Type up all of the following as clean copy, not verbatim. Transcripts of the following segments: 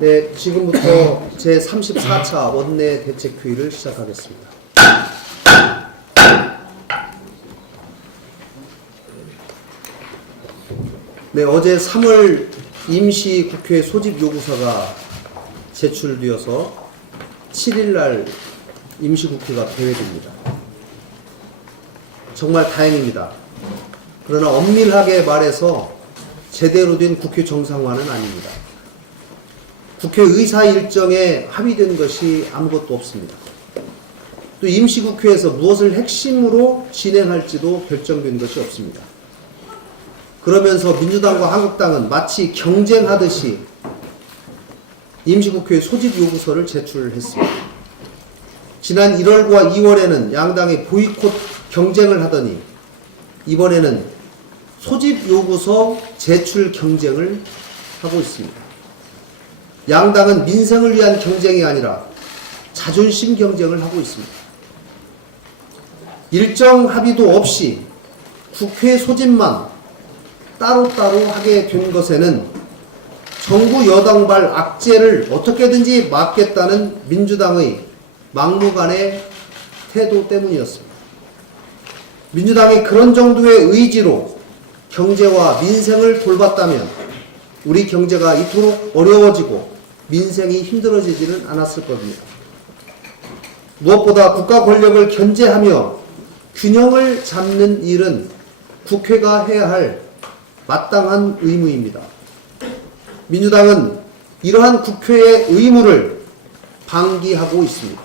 네, 지금부터 제34차 원내 대책회의를 시작하겠습니다. 네, 어제 3월 임시국회 소집 요구서가 제출되어서 7일날 임시국회가 개회됩니다. 정말 다행입니다. 그러나 엄밀하게 말해서 제대로 된 국회 정상화는 아닙니다. 국회 의사 일정에 합의된 것이 아무것도 없습니다. 또 임시국회에서 무엇을 핵심으로 진행할지도 결정된 것이 없습니다. 그러면서 민주당과 한국당은 마치 경쟁하듯이 임시국회 소집 요구서를 제출했습니다. 지난 1월과 2월에는 양당이 보이콧 경쟁을 하더니 이번에는 소집 요구서 제출 경쟁을 하고 있습니다. 양당은 민생을 위한 경쟁이 아니라 자존심 경쟁을 하고 있습니다. 일정 합의도 없이 국회 소집만 따로따로 하게 된 것에는 정부 여당발 악재를 어떻게든지 막겠다는 민주당의 막무가내 태도 때문이었습니다. 민주당이 그런 정도의 의지로 경제와 민생을 돌봤다면 우리 경제가 이토록 어려워지고 민생이 힘들어지지는 않았을 겁니다. 무엇보다 국가 권력을 견제하며 균형을 잡는 일은 국회가 해야 할 마땅한 의무입니다. 민주당은 이러한 국회의 의무를 방기하고 있습니다.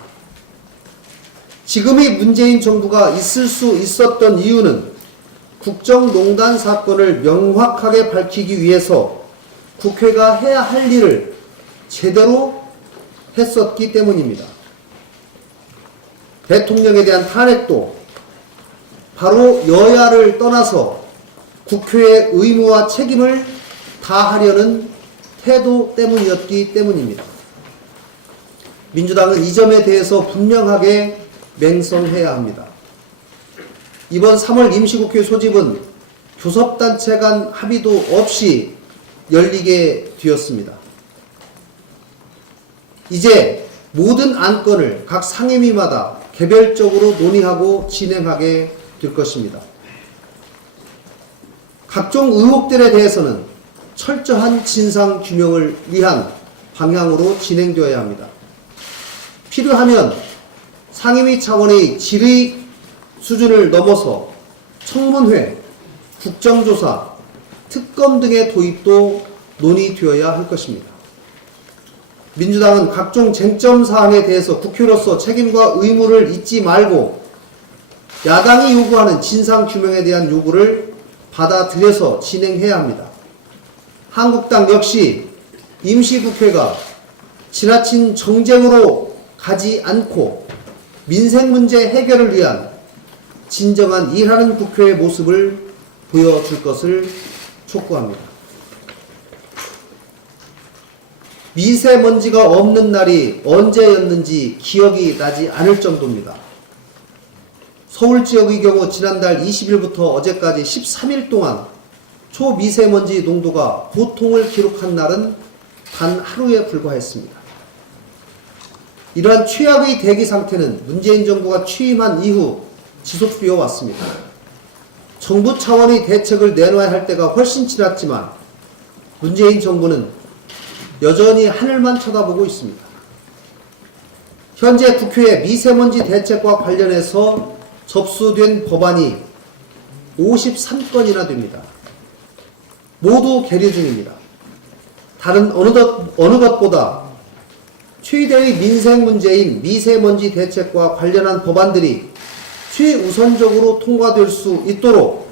지금의 문재인 정부가 있을 수 있었던 이유는 국정농단 사건을 명확하게 밝히기 위해서 국회가 해야 할 일을 제대로 했었기 때문입니다. 대통령에 대한 탄핵도 바로 여야를 떠나서 국회의 의무와 책임을 다하려는 태도 때문이었기 때문입니다. 민주당은 이 점에 대해서 분명하게 맹성해야 합니다. 이번 3월 임시국회 소집은 교섭단체 간 합의도 없이 열리게 되었습니다. 이제 모든 안건을 각 상임위마다 개별적으로 논의하고 진행하게 될 것입니다. 각종 의혹들에 대해서는 철저한 진상규명을 위한 방향으로 진행되어야 합니다. 필요하면 상임위 차원의 질의 수준을 넘어서 청문회, 국정조사, 특검 등의 도입도 논의되어야 할 것입니다. 민주당은 각종 쟁점 사항에 대해서 국회로서 책임과 의무를 잊지 말고 야당이 요구하는 진상규명에 대한 요구를 받아들여서 진행해야 합니다. 한국당 역시 임시국회가 지나친 정쟁으로 가지 않고 민생 문제 해결을 위한 진정한 일하는 국회의 모습을 보여줄 것을 촉구합니다. 미세먼지가 없는 날이 언제였는지 기억이 나지 않을 정도입니다. 서울 지역의 경우 지난달 20일부터 어제까지 13일 동안 초미세먼지 농도가 보통을 기록한 날은 단 하루에 불과했습니다. 이러한 최악의 대기 상태는 문재인 정부가 취임한 이후 지속되어 왔습니다. 정부 차원의 대책을 내놔야 할 때가 훨씬 지났지만 문재인 정부는 여전히 하늘만 쳐다보고 있습니다. 현재 국회에 미세먼지 대책과 관련해서 접수된 법안이 53건이나 됩니다. 모두 계류 중입니다. 다른 어느 것보다 최대의 민생 문제인 미세먼지 대책과 관련한 법안들이 최우선적으로 통과될 수 있도록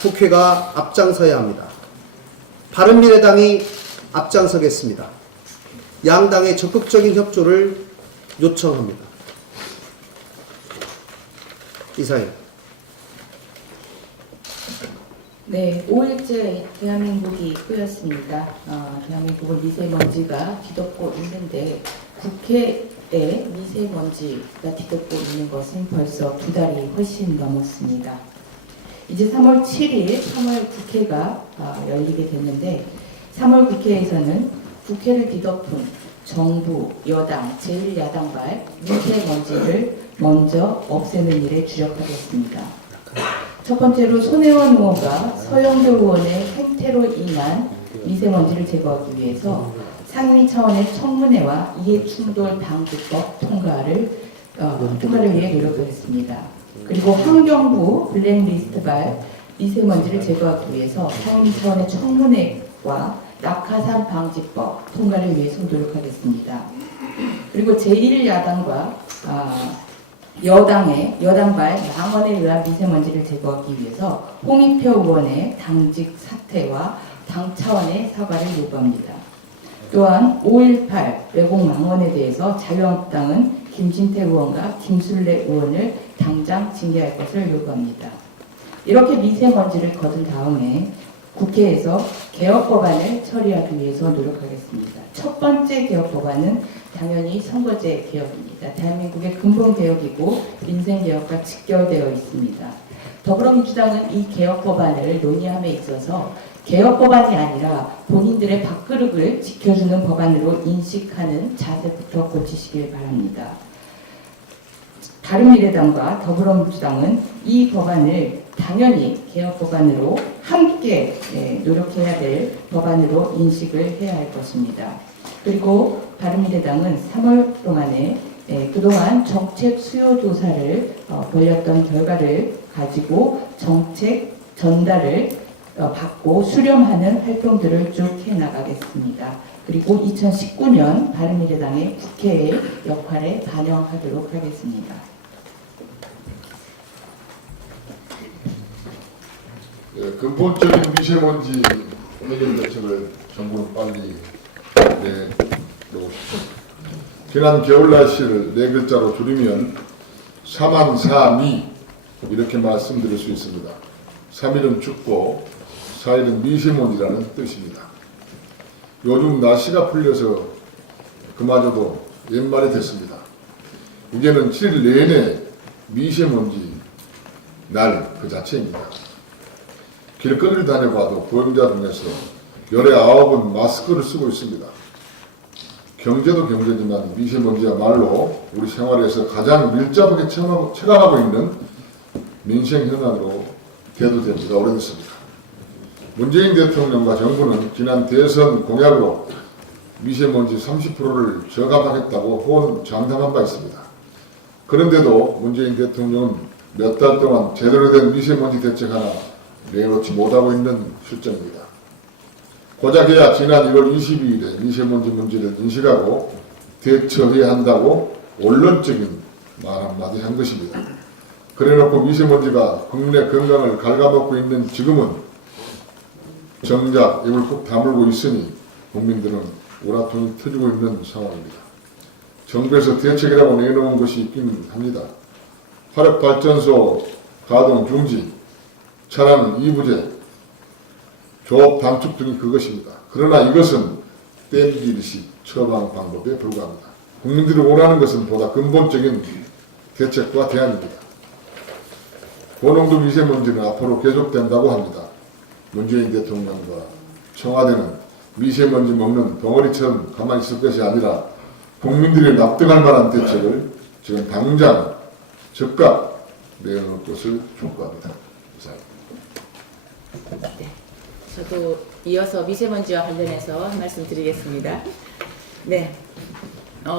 국회가 앞장서야 합니다. 바른미래당이 앞장서겠습니다. 양당의 적극적인 협조를 요청합니다. 이상입니다. 네, 5일째 대한민국이 꾸였습니다. 대한민국을 미세먼지가 뒤덮고 있는데 국회에 미세먼지가 뒤덮고 있는 것은 벌써 2달이 훨씬 넘었습니다. 이제 3월 7일 3월 국회가 열리게 됐는데 3월 국회에서는 국회를 뒤덮은 정부, 여당, 제1야당발 미세먼지를 먼저 없애는 일에 주력하겠습니다. 첫 번째로 손혜원 의원과 서영교 의원의 행태로 인한 미세먼지를 제거하기 위해서 상위 차원의 청문회와 이해충돌 방지법 통과를 위해 노력하겠습니다. 그리고 환경부 블랙리스트발 미세먼지를 제거하기 위해서 상위 차원의 청문회와 낙하산 방지법 통과를 위해서 노력하겠습니다. 그리고 제1야당과 여당발 망언에 의한 미세먼지를 제거하기 위해서 홍익표 의원의 당직 사퇴와 당 차원의 사과를 요구합니다. 또한 5.18 왜곡 망언에 대해서 자유한국당은 김진태 의원과 김술래 의원을 당장 징계할 것을 요구합니다. 이렇게 미세먼지를 거둔 다음에 국회에서 개혁 법안을 처리하기 위해서 노력하겠습니다. 첫 번째 개혁 법안은 당연히 선거제 개혁입니다. 대한민국의 근본 개혁이고 민생 개혁과 직결되어 있습니다. 더불어민주당은 이 개혁 법안을 논의함에 있어서 개혁 법안이 아니라 본인들의 밥그릇을 지켜주는 법안으로 인식하는 자세부터 고치시길 바랍니다. 바른미래당과 더불어민주당은 이 법안을 당연히 개혁 법안으로 함께 노력해야 될 법안으로 인식을 해야 할 것입니다. 그리고 바른미래당은 3월 동안에 그동안 정책 수요 조사를 벌였던 결과를 가지고 정책 전달을 받고 수렴하는 활동들을 쭉 해나가겠습니다. 그리고 2019년 바른미래당의 국회의 역할에 반영하도록 하겠습니다. 근본적인 미세먼지 해결 대책을 정부는 빨리 내놓고 싶습니다. 지난 겨울 날씨를 네 글자로 줄이면 3한4미 이렇게 말씀드릴 수 있습니다. 3일은 춥고 4일은 미세먼지라는 뜻입니다. 요즘 날씨가 풀려서 그마저도 옛말이 됐습니다. 이제는 7일 내내 미세먼지 날 그 자체입니다. 길거리를 다녀봐도 보행자 중에서 열에 9은 마스크를 쓰고 있습니다. 경제도 경제지만 미세먼지야말로 우리 생활에서 가장 밀접하게 체감하고 있는 민생 현안으로 대두된 가 오래됐습니다. 문재인 대통령과 정부는 지난 대선 공약으로 미세먼지 30%를 저감하겠다고 호언장담한 바 있습니다. 그런데도 문재인 대통령은 몇 달 동안 제대로 된 미세먼지 대책 하나 내놓지 못하고 있는 실정입니다. 고작해야 지난 1월 22일에 미세먼지 문제를 인식하고 대처해야 한다고 원론적인 말 한마디 한 것입니다. 그래놓고 미세먼지가 국내 건강을 갉아먹고 있는 지금은 정작 입을 꾹 다물고 있으니 국민들은 우라통이 터지고 있는 상황입니다. 정부에서 대책이라고 내놓은 것이 있기는 합니다. 화력발전소 가동 중지, 차량 2부제, 조업 단축 등이 그것입니다. 그러나 이것은 땜질식 처방 방법에 불과합니다. 국민들이 원하는 것은 보다 근본적인 대책과 대안입니다. 고농도 미세먼지는 앞으로 계속된다고 합니다. 문재인 대통령과 청와대는 미세먼지 먹는 덩어리처럼 가만히 있을 것이 아니라 국민들이 납득할 만한 대책을 지금 당장 즉각 내놓을 것을 촉구합니다. 네, 저도 이어서 미세먼지와 관련해서 한 말씀 드리겠습니다. 네,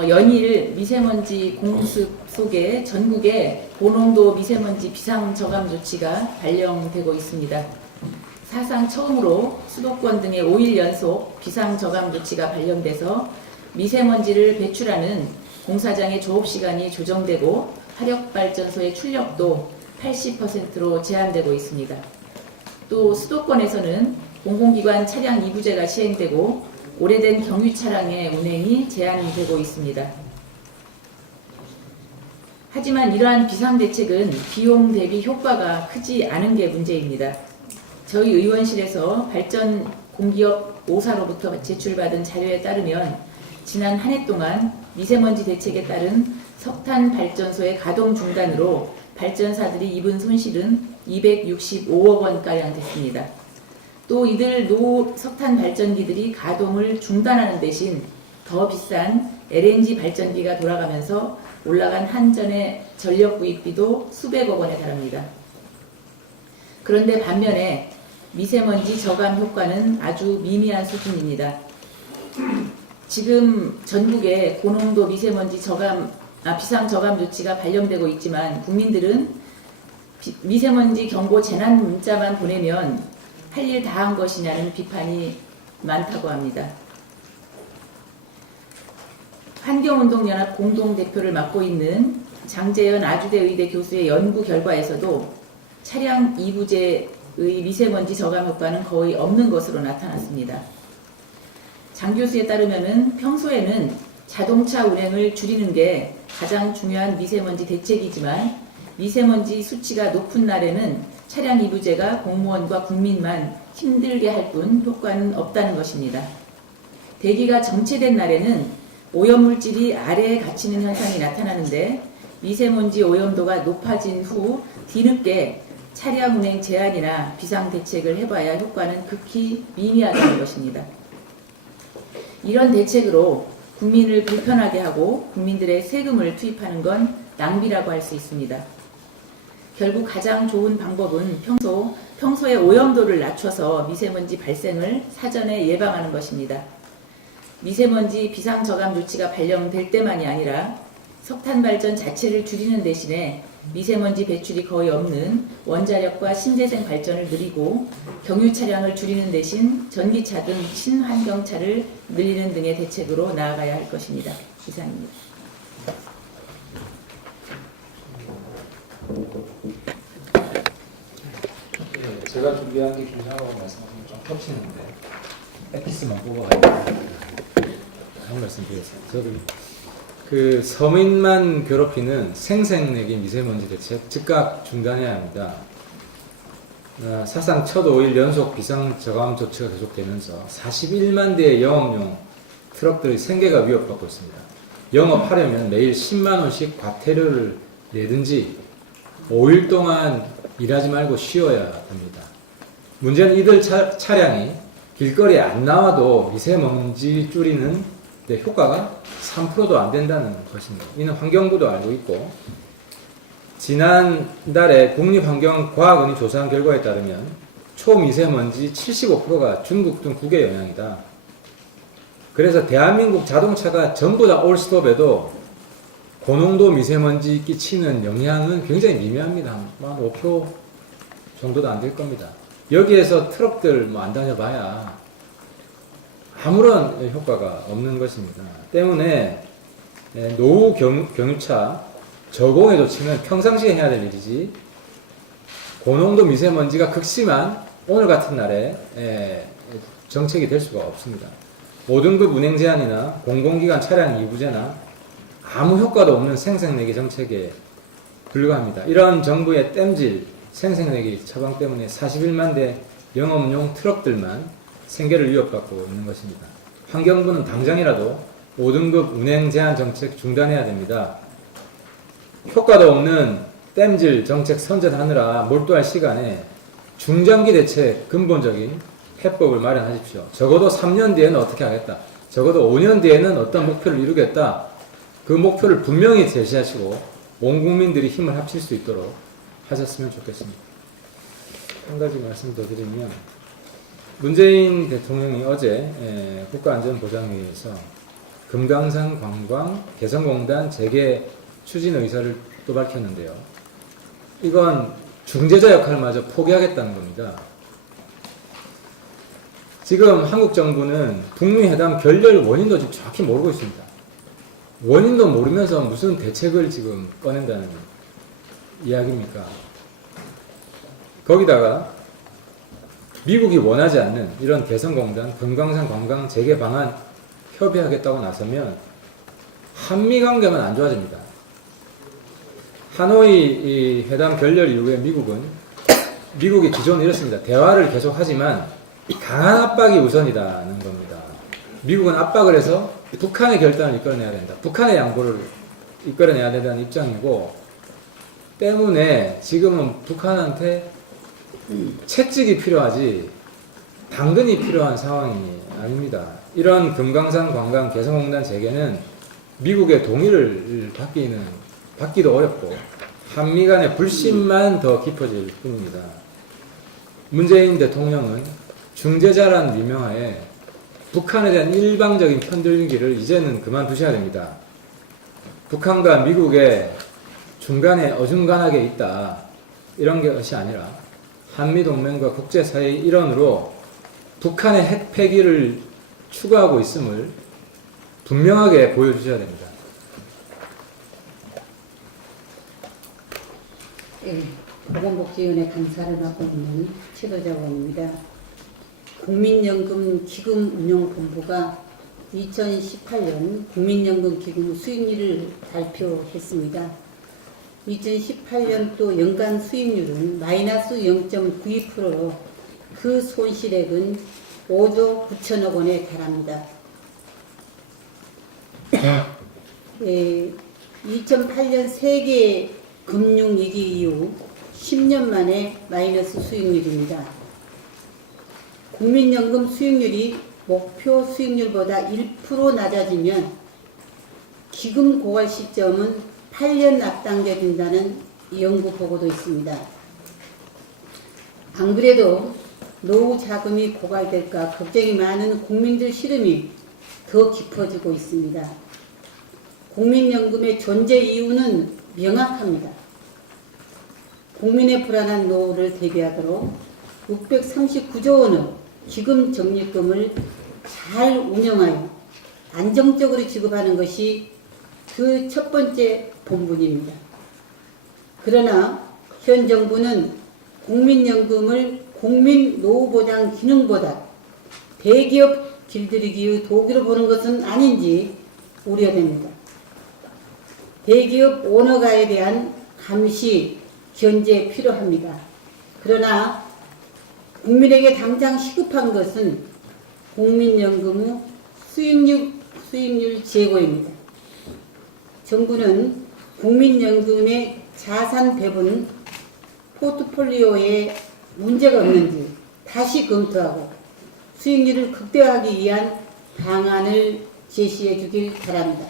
연일 미세먼지 공습 속에 전국에 고농도 미세먼지 비상저감 조치가 발령되고 있습니다. 사상 처음으로 수도권 등의 5일 연속 비상저감 조치가 발령돼서 미세먼지를 배출하는 공사장의 조업시간이 조정되고 화력발전소의 출력도 80%로 제한되고 있습니다. 또 수도권에서는 공공기관 차량 2부제가 시행되고 오래된 경유 차량의 운행이 제한되고 있습니다. 하지만 이러한 비상대책은 비용 대비 효과가 크지 않은 게 문제입니다. 저희 의원실에서 발전 공기업 5사로부터 제출받은 자료에 따르면 지난 한 해 동안 미세먼지 대책에 따른 석탄 발전소의 가동 중단으로 발전사들이 입은 손실은 265억 원가량 됐습니다. 또 이들 노석탄 발전기들이 가동을 중단하는 대신 더 비싼 LNG 발전기가 돌아가면서 올라간 한전의 전력 구입비도 수백억 원에 달합니다. 그런데 반면에 미세먼지 저감 효과는 아주 미미한 수준입니다. 지금 전국에 고농도 미세먼지 비상 저감 조치가 발령되고 있지만 국민들은 미세먼지 경보 재난 문자만 보내면 할 일 다 한 것이냐는 비판이 많다고 합니다. 환경운동연합 공동대표를 맡고 있는 장재현 아주대 의대 교수의 연구 결과에서도 차량 이부제의 미세먼지 저감 효과는 거의 없는 것으로 나타났습니다. 장 교수에 따르면은 평소에는 자동차 운행을 줄이는 게 가장 중요한 미세먼지 대책이지만 미세먼지 수치가 높은 날에는 차량 이부제가 공무원과 국민만 힘들게 할 뿐 효과는 없다는 것입니다. 대기가 정체된 날에는 오염물질이 아래에 갇히는 현상이 나타나는데 미세먼지 오염도가 높아진 후 뒤늦게 차량 운행 제한이나 비상대책을 해봐야 효과는 극히 미미하다는 것입니다. 이런 대책으로 국민을 불편하게 하고 국민들의 세금을 투입하는 건 낭비라고 할 수 있습니다. 결국 가장 좋은 방법은 평소에 오염도를 낮춰서 미세먼지 발생을 사전에 예방하는 것입니다. 미세먼지 비상저감 조치가 발령될 때만이 아니라 석탄 발전 자체를 줄이는 대신에 미세먼지 배출이 거의 없는 원자력과 신재생 발전을 늘리고 경유 차량을 줄이는 대신 전기차 등 친환경차를 늘리는 등의 대책으로 나아가야 할 것입니다. 이상입니다. 제가 준비한 게 김상하고 말씀하신 좀 겹치는데 에피스만 뽑아가지고 한 말씀 드리겠습니다. 저도 그 서민만 괴롭히는 생색내기 미세먼지 대책 즉각 중단해야 합니다. 사상 첫 5일 연속 비상저감 조치가 계속되면서 41만 대의 영업용 트럭들의 생계가 위협받고 있습니다. 영업하려면 매일 10만 원씩 과태료를 내든지 5일 동안 일하지 말고 쉬어야 합니다. 문제는 이들 차량이 길거리에 안 나와도 미세먼지 줄이는 데 효과가 3%도 안 된다는 것입니다. 이는 환경부도 알고 있고 지난달에 국립환경과학원이 조사한 결과에 따르면 초미세먼지 75%가 중국 등 국의 영향이다. 그래서 대한민국 자동차가 전부 다 올스톱에도 고농도 미세먼지 끼치는 영향은 굉장히 미미합니다. 한 5% 정도도 안 될 겁니다. 여기에서 트럭들 안 다녀봐야 아무런 효과가 없는 것입니다. 때문에 노후 경유차 저공해 조치는 평상시에 해야 될 일이지 고농도 미세먼지가 극심한 오늘 같은 날에 정책이 될 수가 없습니다. 5등급 운행 제한이나 공공기관 차량 이부제나 아무 효과도 없는 생색내기 정책에 불과합니다. 이런 정부의 땜질 생색내기 처방 때문에 41만 대 영업용 트럭들만 생계를 위협받고 있는 것입니다. 환경부는 당장이라도 5등급 운행 제한 정책 중단해야 됩니다. 효과도 없는 땜질 정책 선전하느라 몰두할 시간에 중장기 대책 근본적인 해법을 마련하십시오. 적어도 3년 뒤에는 어떻게 하겠다. 적어도 5년 뒤에는 어떤 목표를 이루겠다. 그 목표를 분명히 제시하시고 온 국민들이 힘을 합칠 수 있도록 하셨으면 좋겠습니다. 한 가지 말씀 더 드리면 문재인 대통령이 어제 국가안전보장회의에서 금강산 관광 개성공단 재개 추진 의사를 또 밝혔는데요. 이건 중재자 역할마저 포기하겠다는 겁니다. 지금 한국 정부는 북미 회담 결렬 원인도 지금 정확히 모르고 있습니다. 원인도 모르면서 무슨 대책을 지금 꺼낸다는 이야기입니까? 거기다가 미국이 원하지 않는 이런 개성공단, 금강산 관광 재개 방안 협의하겠다고 나서면 한미 관계만 안 좋아집니다. 하노이 회담 결렬 이후에 미국이 기존은 이렇습니다. 대화를 계속하지만 강한 압박이 우선이라는 겁니다. 미국은 압박을 해서 북한의 결단을 이끌어내야 된다. 북한의 양보를 이끌어내야 된다는 입장이고 때문에 지금은 북한한테 채찍이 필요하지 당근이 필요한 상황이 아닙니다. 이런 금강산 관광 개성공단 재개는 미국의 동의를 받기도 어렵고 한미 간의 불신만 더 깊어질 뿐입니다. 문재인 대통령은 중재자라는 미명하에 북한에 대한 일방적인 편들기를 이제는 그만두셔야 됩니다. 북한과 미국의 중간에 어중간하게 있다, 이런 것이 아니라 한미동맹과 국제사회의 일원으로 북한의 핵 폐기를 추구하고 있음을 분명하게 보여주셔야 됩니다. 보건복지위원회 감사를 맡고 있는 최도자 의원입니다. 국민연금기금운용본부가 2018년 국민연금기금 수익률을 발표했습니다. 2018년도 연간 수익률은 마이너스 0.92%로 그 손실액은 5조 9천억 원에 달합니다. 2008년 세계 금융위기 이후 10년 만에 마이너스 수익률입니다. 국민연금 수익률이 목표 수익률보다 1% 낮아지면 기금 고갈 시점은 8년 앞당겨진다는 연구 보고도 있습니다. 안 그래도 노후 자금이 고갈될까 걱정이 많은 국민들 시름이 더 깊어지고 있습니다. 국민연금의 존재 이유는 명확합니다. 국민의 불안한 노후를 대비하도록 639조 원의 기금 적립금을 잘 운영하여 안정적으로 지급하는 것이 그 첫 번째 본분입니다. 그러나 현 정부는 국민연금을 국민노후보장 기능보다 대기업 길들이기의 도구로 보는 것은 아닌지 우려됩니다. 대기업 오너가에 대한 감시, 견제 필요합니다. 그러나 국민에게 당장 시급한 것은 국민연금의 수익률 제고입니다. 정부는 국민연금의 자산 배분 포트폴리오에 문제가 없는지 다시 검토하고 수익률을 극대화하기 위한 방안을 제시해 주길 바랍니다.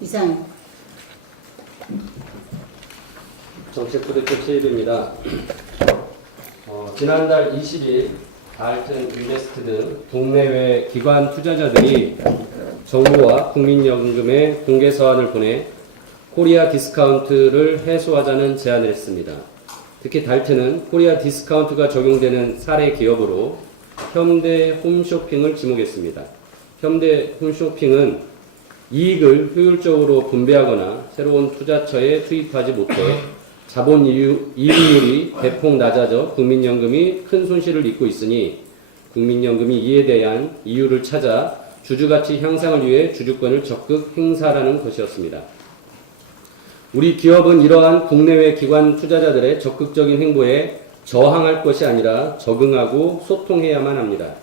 이상. 정책부대표 최일입니다. 지난달 20일 달튼 인베스트 등 국내외 기관 투자자들이 정부와 국민연금에 공개 서한을 보내 코리아 디스카운트를 해소하자는 제안을 했습니다. 특히 달튼은 코리아 디스카운트가 적용되는 사례 기업으로 현대 홈쇼핑을 지목했습니다. 현대 홈쇼핑은 이익을 효율적으로 분배하거나 새로운 투자처에 투입하지 못해 자본 이익률이 대폭 낮아져 국민연금이 큰 손실을 입고 있으니 국민연금이 이에 대한 이유를 찾아 주주가치 향상을 위해 주주권을 적극 행사하라는 것이었습니다. 우리 기업은 이러한 국내외 기관 투자자들의 적극적인 행보에 저항할 것이 아니라 적응하고 소통해야만 합니다.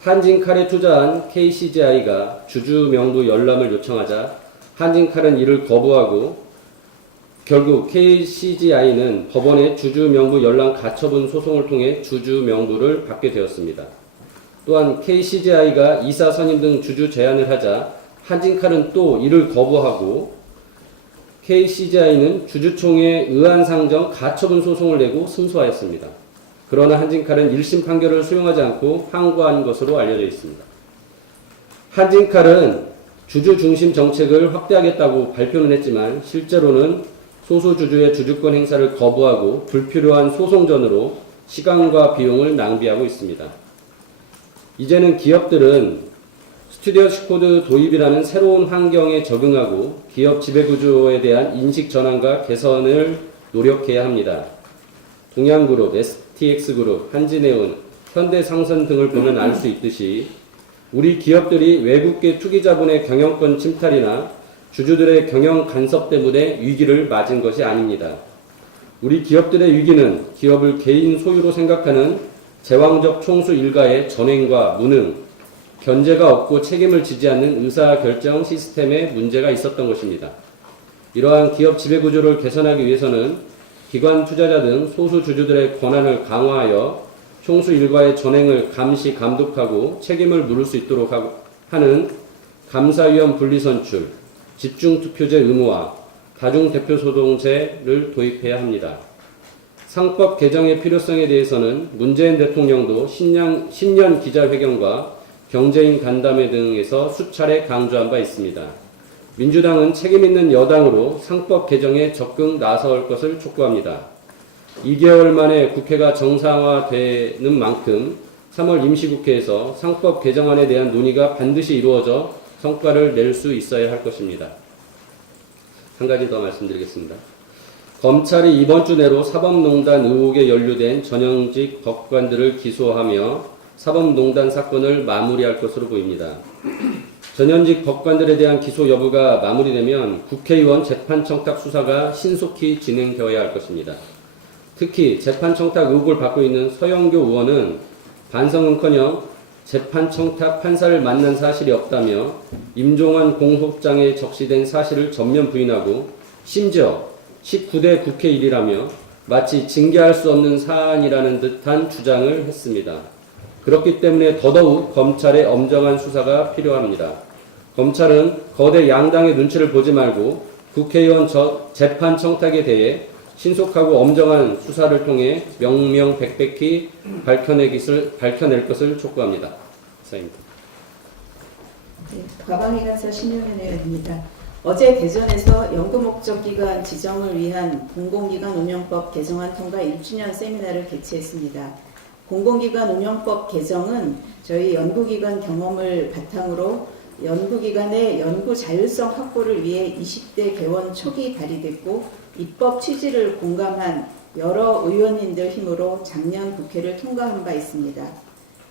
한진칼에 투자한 KCGI가 주주 명부 열람을 요청하자 한진칼은 이를 거부하고 결국 KCGI는 법원에 주주 명부 열람 가처분 소송을 통해 주주 명부를 받게 되었습니다. 또한 KCGI가 이사 선임 등 주주 제안을 하자 한진칼은 또 이를 거부하고 KCGI는 주주총회 의안상정 가처분 소송을 내고 승소하였습니다. 그러나 한진칼은 1심 판결을 수용하지 않고 항고한 것으로 알려져 있습니다. 한진칼은 주주 중심 정책을 확대하겠다고 발표는 했지만 실제로는 소수주주의 주주권 행사를 거부하고 불필요한 소송전으로 시간과 비용을 낭비하고 있습니다. 이제는 기업들은 스튜어드십 코드 도입이라는 새로운 환경에 적응하고 기업 지배구조에 대한 인식 전환과 개선을 노력해야 합니다. 동양그룹, STX그룹, 한진해운, 현대상선 등을 보면 알 수 있듯이 우리 기업들이 외국계 투기자본의 경영권 침탈이나 주주들의 경영 간섭 때문에 위기를 맞은 것이 아닙니다. 우리 기업들의 위기는 기업을 개인 소유로 생각하는 제왕적 총수 일가의 전횡과 무능, 견제가 없고 책임을 지지 않는 의사결정 시스템에 문제가 있었던 것입니다. 이러한 기업 지배구조를 개선하기 위해서는 기관 투자자 등 소수 주주들의 권한을 강화하여 총수 일과의 전행을 감시 감독하고 책임을 물을 수 있도록 하는 감사위원 분리선출, 집중투표제 의무화, 다중대표소동제를 도입해야 합니다. 상법 개정의 필요성에 대해서는 문재인 대통령도 신년 기자회견과 경제인 간담회 등에서 수차례 강조한 바 있습니다. 민주당은 책임있는 여당으로 상법 개정에 적극 나설 것을 촉구합니다. 2개월 만에 국회가 정상화되는 만큼 3월 임시국회에서 상법 개정안에 대한 논의가 반드시 이루어져 성과를 낼 수 있어야 할 것입니다. 한 가지 더 말씀드리겠습니다. 검찰이 이번 주 내로 사법농단 의혹에 연루된 전현직 법관들을 기소하며 사법농단 사건을 마무리할 것으로 보입니다. 전현직 법관들에 대한 기소 여부가 마무리되면 국회의원 재판청탁 수사가 신속히 진행되어야 할 것입니다. 특히 재판청탁 의혹을 받고 있는 서영교 의원은 반성은커녕 재판청탁 판사를 만난 사실이 없다며 임종원 공소장에 적시된 사실을 전면 부인하고 심지어 19대 국회 일이라며 마치 징계할 수 없는 사안이라는 듯한 주장을 했습니다. 그렇기 때문에 더더욱 검찰의 엄정한 수사가 필요합니다. 검찰은 거대 양당의 눈치를 보지 말고 국회의원 재판 청탁에 대해 신속하고 엄정한 수사를 통해 명명백백히 밝혀낼 것을 촉구합니다. 이상입니다. 네, 과방위간사 신용현 의원입니다. 어제 대전에서 연구목적기관 지정을 위한 공공기관 운영법 개정안 통과 1주년 세미나를 개최했습니다. 공공기관 운영법 개정은 저희 연구기관 경험을 바탕으로 연구기관의 연구 자율성 확보를 위해 20대 개원 초기 발의됐고 입법 취지를 공감한 여러 의원님들 힘으로 작년 국회를 통과한 바 있습니다.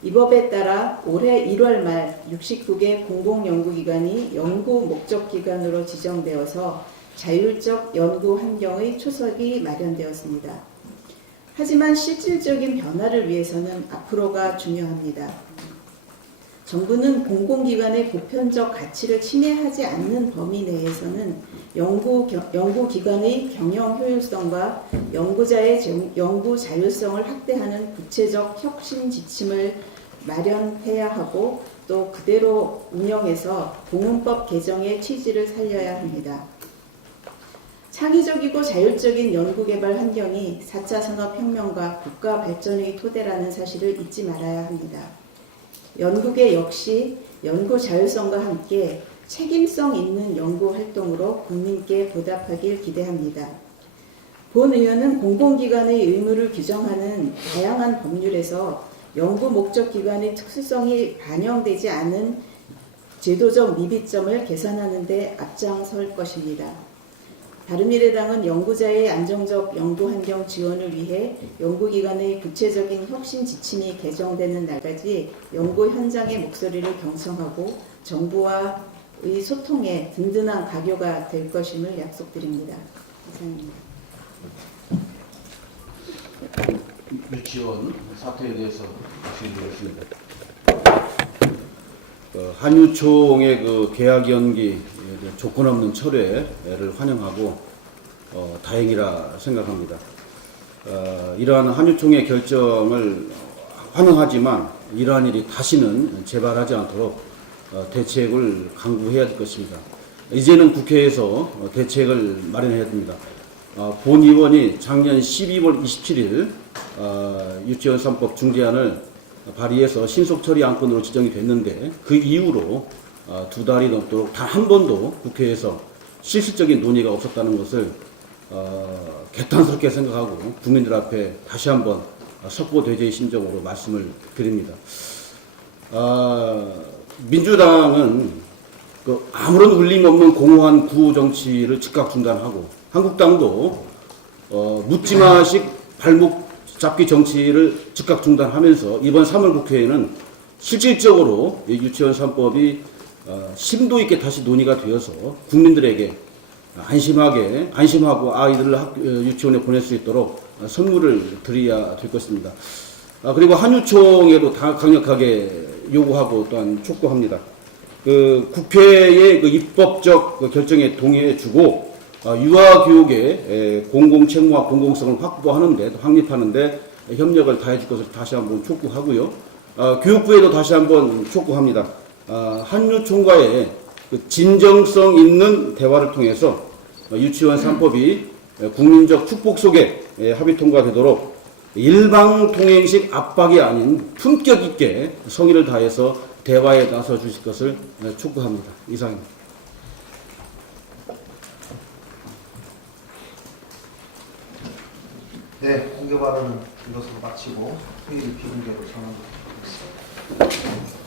이 법에 따라 올해 1월 말 69개 공공연구기관이 연구 목적기관으로 지정되어서 자율적 연구 환경의 초석이 마련되었습니다. 하지만 실질적인 변화를 위해서는 앞으로가 중요합니다. 정부는 공공기관의 보편적 가치를 침해하지 않는 범위 내에서는 연구기관의 경영 효율성과 연구자의 연구 자율성을 확대하는 구체적 혁신 지침을 마련해야 하고 또 그대로 운영해서 공헌법 개정의 취지를 살려야 합니다. 창의적이고 자율적인 연구개발 환경이 4차 산업혁명과 국가 발전의 토대라는 사실을 잊지 말아야 합니다. 연구계 역시 연구 자율성과 함께 책임성 있는 연구 활동으로 국민께 보답하길 기대합니다. 본 의원은 공공기관의 의무를 규정하는 다양한 법률에서 연구 목적기관의 특수성이 반영되지 않은 제도적 미비점을 개선하는 데 앞장설 것입니다. 바른미래당은 연구자의 안정적 연구환경 지원을 위해 연구기관의 구체적인 혁신 지침이 개정되는 날까지 연구 현장의 목소리를 경청하고 정부와의 소통에 든든한 가교가 될 것임을 약속드립니다. 이상입니다. 유치원 사태에 대해서 질의드리겠습니다. 한유총의 그 계약 연기 조건 없는 철회를 환영하고 다행이라 생각합니다. 이러한 한유총의 결정을 환영하지만 이러한 일이 다시는 재발하지 않도록 대책을 강구해야 될 것입니다. 이제는 국회에서 대책을 마련해야 됩니다. 본 의원이 작년 12월 27일 유치원 3법 중재안을 발의해서 신속 처리 안건으로 지정이 됐는데 그 이후로 2달이 넘도록 단 한 번도 국회에서 실질적인 논의가 없었다는 것을 개탄스럽게 생각하고 국민들 앞에 다시 한번 석고대죄의 심정으로 말씀을 드립니다. 민주당은 아무런 울림 없는 공허한 구호 정치를 즉각 중단하고 한국당도 묻지마식 발목 잡기 정치를 즉각 중단하면서 이번 3월 국회에는 실질적으로 유치원 3법이 심도 있게 다시 논의가 되어서 국민들에게 안심하고 아이들을 유치원에 보낼 수 있도록 선물을 드려야 될 것입니다. 그리고 한유총에도 강력하게 요구하고 또한 촉구합니다. 국회의 입법적 결정에 동의해주고 유아교육의 공공책무와 공공성을 확보하는데 확립하는데 협력을 다해줄 것을 다시 한번 촉구하고요. 교육부에도 다시 한번 촉구합니다. 한유총과의 그 진정성 있는 대화를 통해서 유치원 3법이 국민적 축복 속에 합의 통과되도록 일방통행식 압박이 아닌 품격 있게 성의를 다해서 대화에 나서 주실 것을 촉구합니다. 이상입니다. 네, 공개 발언은 이것으로 마치고 회의를 비공개로 전환하겠습니다.